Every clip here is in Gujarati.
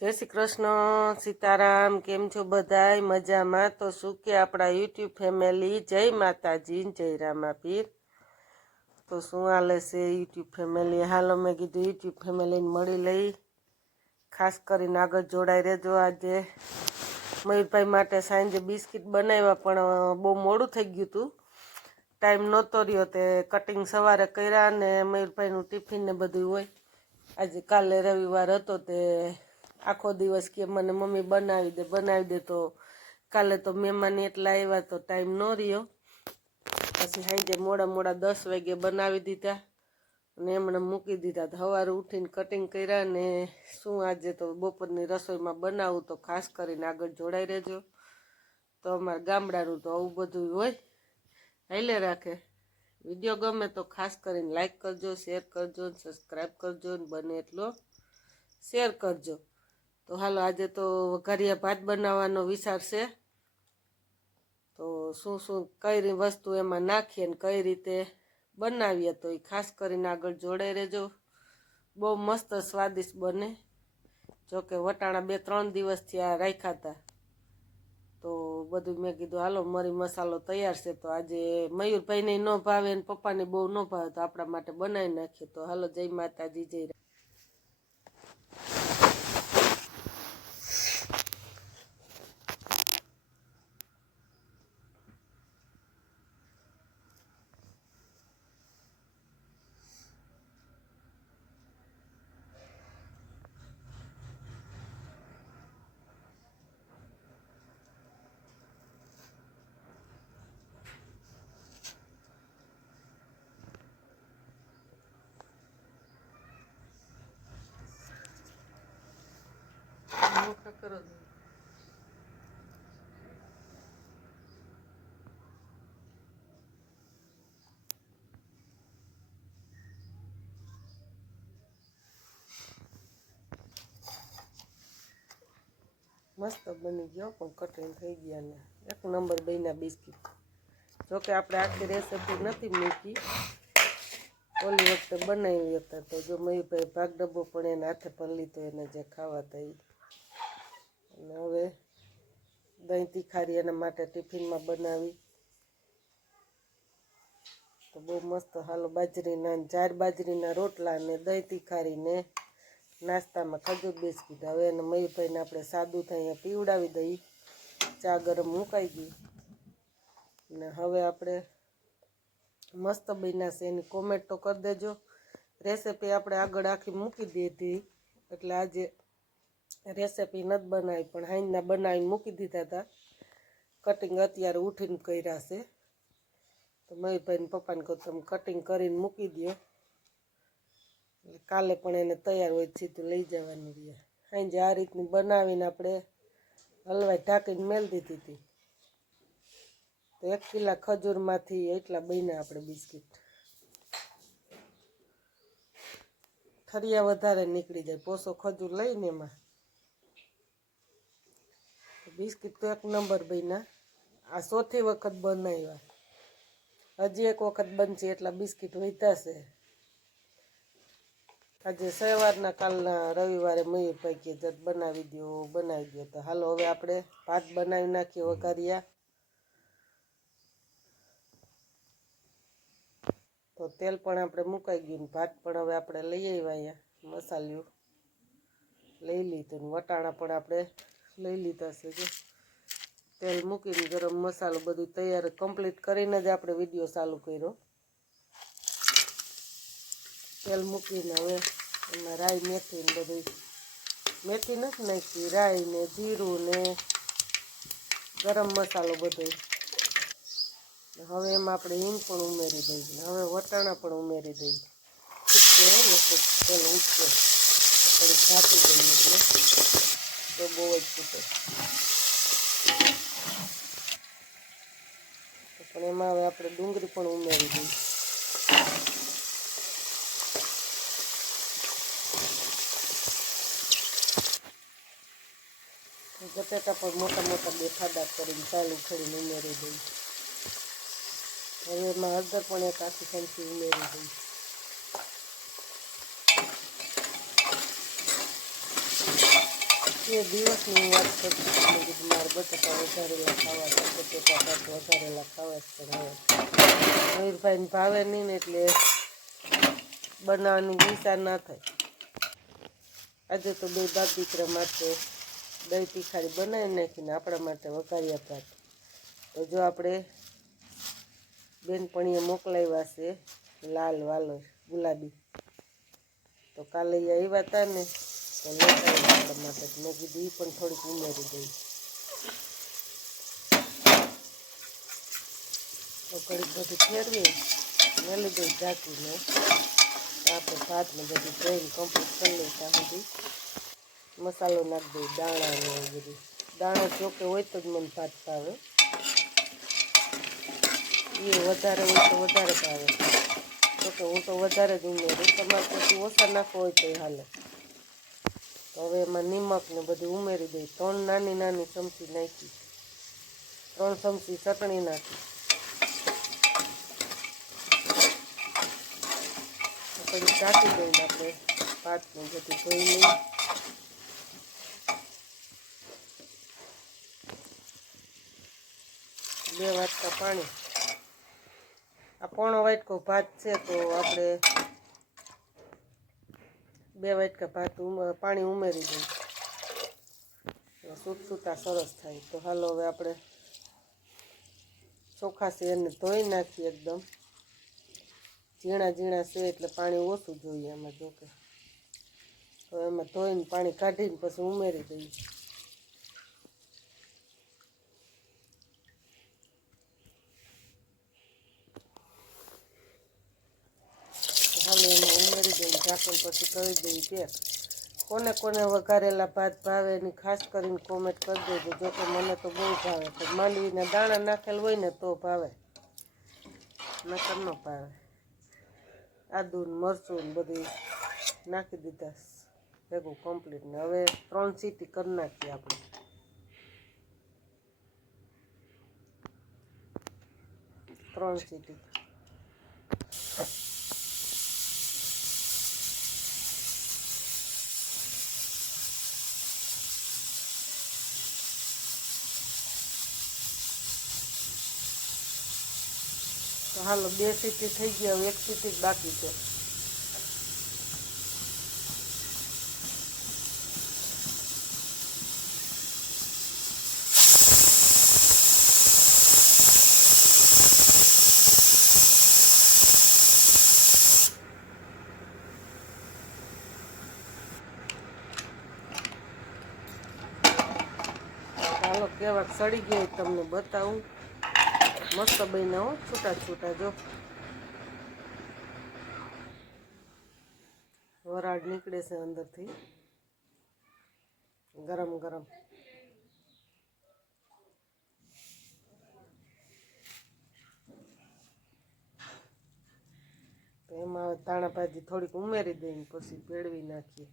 જય શ્રી કૃષ્ણ, સીતારામ, કેમ છો બધાય? મજામાં? તો શું કે આપણા યુટ્યુબ ફેમિલી? જય માતાજી, જય રામાપીર. તો શું હાલે છે યુટ્યુબ ફેમિલી? હાલો મેં કીધું યુટ્યુબ ફેમિલીને મળી લઈ. ખાસ કરીને આગળ જોડાઈ રહેજો આજે. મયુરભાઈ માટે સાંજે બિસ્કિટ બનાવ્યા, પણ બહુ મોડું થઈ ગયું હતું. ટાઈમ નહોતો રહ્યો તે કટિંગ સવારે કર્યા અને મયુરભાઈનું ટિફિન ને બધું હોય. આજે કાલે રવિવાર હતો તે આખો દિવસ કે મને મમ્મી બનાવી દે બનાવી દે તો કાલે તો મહેમાન એટલા આવ્યા તો ટાઈમ ન રહ્યો. પછી સાંજે મોડા મોડા દસ વાગે બનાવી દીધા અને એમણે મૂકી દીધા. તો સવારે ઉઠીને કટિંગ કર્યા ને શું આજે તો બપોરની રસોઈમાં બનાવું તો ખાસ કરીને આગળ જોડાઈ રહેજો. તો અમારા ગામડાનું તો આવું બધું હોય, હાલે રાખે. વીડિયો ગમે તો ખાસ કરીને લાઈક કરજો શેર કરજો ને સબસ્ક્રાઈબ કરજો ને બને એટલો શેર કરજો. તો હાલો, આજે તો વઘારિયા ભાત બનાવવાનો વિચાર છે. તો શું શું, કઈ વસ્તુ એમાં નાખીએ ને કઈ રીતે બનાવીએ તો એ ખાસ કરીને આગળ જોડે રહેજો. બહુ મસ્ત સ્વાદિષ્ટ બને. જોકે વટાણા બે ત્રણ દિવસથી આ રાખ્યા હતા. તો બધું મેં કીધું, હાલો, મરી મસાલો તૈયાર છે. તો આજે મયુરભાઈને ન ભાવે ને પપ્પાને બહુ ન ભાવે, તો આપણા માટે બનાવી નાખીએ. તો હાલો, જય માતાજી, જય રા- મોટા કરો ને. મસ્ત બની ગયો, પણ કઠિન થઈ ગયા ને એક નંબર બેના બિસ્કિટ જોકે આપણે આખી રેસીપી નથી મૂકી ઓલી વખતે બનાવી હતા તો જો મયુરભાઈ ભાગ ડબ્બો પણ એને હાથે પર લીધો, એને જે ખાવા હતા ઈ. અને હવે દહીં તીખારી એના માટે ટિફિનમાં બનાવી. તો બહુ મસ્ત હાલો બાજરીના ચાર બાજરીના રોટલા ને દહીં તીખારીને નાસ્તામાં ખજૂર બિસ્કીટ. હવે એને મયુરભાઈને આપણે સાદું અહીંયા પીવડાવી દઈ. ચા ગરમ મુકાઈ ગઈ. ને હવે આપણે મસ્ત બનાશે એની કોમેન્ટ તો કરી દેજો. રેસીપી આપણે આગળ આખી મૂકી દીધી. એટલે આજે રેસીપી નથી બનાવી, પણ હાઈના બનાવીને મૂકી દીધા હતા કટિંગ અત્યારે ઉઠીને કર્યા છે. તો મયુરભાઈને પપ્પાને કહું તમે કટિંગ કરીને મૂકી દો એટલે કાલે પણ એને તૈયાર હોય સીધું લઈ જવાનું રહે સાંજે આ રીતની બનાવીને આપણે હલવાઈ ઢાંકીને મેલ દીધી હતી. તો એક કિલા ખજૂરમાંથી એટલા બન્યા આપણે બિસ્કિટ. ઠરિયા વધારે નીકળી જાય, પોસો ખજૂર લઈને એમાં. બિસ્કિટ તો એક નંબર બન્યા. આ ચોથી વખત બનાવ્યા. હજી એક વખત બનશે એટલા બિસ્કિટ છે. આજે સવારના કાલના રવિવારે મયુર કે જત બનાવી દો બનાવી દો તો હાલો હવે આપણે ભાત બનાવી નાખીએ વઘારિયા. તો તેલ પણ આપણે મુકાઈ ગયું ભાત પણ હવે આપણે લઈ આવ્યા અહીંયા. મસાલ્યું લઈ લીધું વટાણા પણ આપણે લઈ લીધા છે, જો. તેલ મૂકીને ગરમ મસાલો બધું તૈયાર કમ્પ્લીટ કરીને જ આપણે વીડિયો ચાલુ કર્યો. તેલ મૂકીને હવે એમાં રાઈ મેથી ને બધું. મેથી નથી નાખી, રાઈ ને જીરું ને ગરમ મસાલો બધો. હવે એમાં આપણે હિંગ પણ ઉમેરી દઈએ. હવે વટાણા પણ ઉમેરી દઈએ. ઉઠશે લગભગ તેલ ઉઠશે થોડીક ઘાટી દઈએ એટલે. તો બહુ જ ફૂટે પણ એમાં હવે આપણે ડુંગળી પણ ઉમેરી દઈએ બટાટા પણ મોટા મોટા બે ફાડા કરીને ચાલુ કરીને ઉમેરી દઈએ હવે એમાં હળદર પણ એક આખી ચમચી ઉમેરી દઈએ એ દિવસની વાત કરતી કીધું મારે બટાકા વધારેલા ખાવા છે, બટેકા ભાત વધારેલા ખાવા છે હવે મયુરભાઈને ભાવે નહીં ને એટલે બનાવવાની વિચાર ના થાય. આજે તો બે બાપ દીકરા માટે દહીં તીખારી બનાવી નાખીને આપણા માટે વઘાર્યા ભાત. તો જો આપણે બેનપણીએ મોકલાવ્યા છે, લાલ વાલો ગુલાબી. તો કાલે આવ્યા હતા ને મેં કીધું એ પણ થોડીક ઉમેરી દઈ તો ઘડીક બધું ફેરવી મેલી દઈ ઢાંકીને આપણે ભાતને બધું ધોઈને કમ્પ્લીટ કરી લઈ ત્યાં સુધી મસાલો નાખી દઈ દાણા ને એવું બધું. દાણા ચોકે હોય તો જ મને ભાત ભાવે. એ વધારે હોય તો વધારે ભાવે. ચોકે હું તો વધારે જ ઉમેરું. તમારે પછી ઓછા નાખવો હોય તો હાલે. તો હવે એમાં નિમક ને બધું ઉમેરી દઈ. ત્રણ નાની નાની ચમચી નાખી. ત્રણ ચમચી ચટણી નાખી. થોડી ચાટી દઈને આપણે ભાતને બધું ધોઈ લઈએ. બે વાટકા પાણી. આ પોણો વાટકો ભાત છે તો આપણે બે વાટકા ભાત પાણી ઉમેરી દઈએ એટલે સૂત સૂતા સરસ થાય. તો હાલો હવે આપણે ચોખા છે એને ધોઈ નાખીએ એકદમ. ઝીણા ઝીણા છે એટલે પાણી ઓછું જોઈએ એમાં જોકે તો એમાં ધોઈને પાણી કાઢીને પછી ઉમેરી દઈએ તો હાલો એમાં ઉમેરી દઈને ઢાંકણ પછી કરી દઈએ કે, કોને કોને વઘારેલા ભાત ભાવે એની ખાસ કરીને કોમેન્ટ કરી દેજો જો કે મને તો બહુ ભાવે. તો માંડવીના દાણા નાખેલ હોય ને તો ભાવે. નકર ન ભાવે. આદુ ને મરચું બધું નાખી દીધા. ભેગું કમ્પ્લીટ ને હવે ત્રણ સીટી કરી નાખીએ આપણે. ત્રણ સીટી. હાલો, બે સીટી થઈ ગયા એક સીટી બાકી છે. ચાલો કેવાક સડી ગઈ તમને બતાવું. મસ્ત બન્યા હો, છૂટા છૂટા જો. વરાળ નીકળે છે અંદરથી. ગરમ ગરમ. તો એમાં તાણા ભાજી થોડીક ઉમેરી દઈને પછી ભેળવી નાખીએ.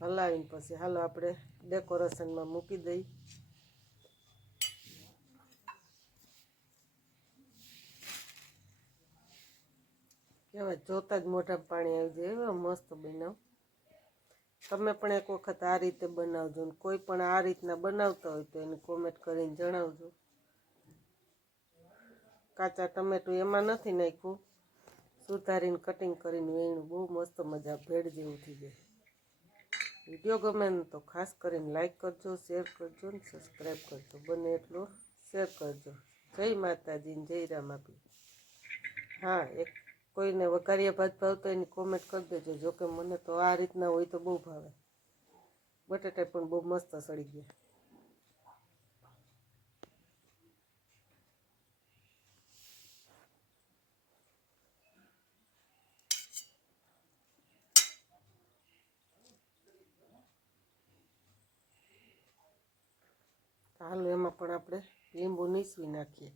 હલાવીને પછી હાલો આપણે ડેકોરેશનમાં મૂકી દઈ કહેવાય જોતા જ મોઢા પાણી આવી જાય. એવા મસ્ત બનાવ. તમે પણ એક વખત આ રીતે બનાવજો ને કોઈ પણ આ રીતના બનાવતા હોય તો એને કોમેન્ટ કરીને જણાવજો. કાચા ટમેટું એમાં નથી નાખ્યું. સુધારીને કટિંગ કરીને વેણું. બહુ મસ્ત મજા ભેળ જેવું થઈ જાય. વીડિયો ગમે ને તો ખાસ કરીને લાઇક કરજો શેર કરજો ને સબસ્ક્રાઈબ કરજો. બને એટલો. શેર કરજો. જય માતાજી જય રામાપી હા, એક કોઈને વઘારિયા ભાત ભાવતો એની કોમેન્ટ કરી દેજો. જોકે મને તો આ રીતના હોય તો બહુ ભાવે. બટાટા પણ બહુ મસ્ત સડી ગયા. હાલો, એમાં પણ આપણે લીંબુ નીસવી નાખીએ.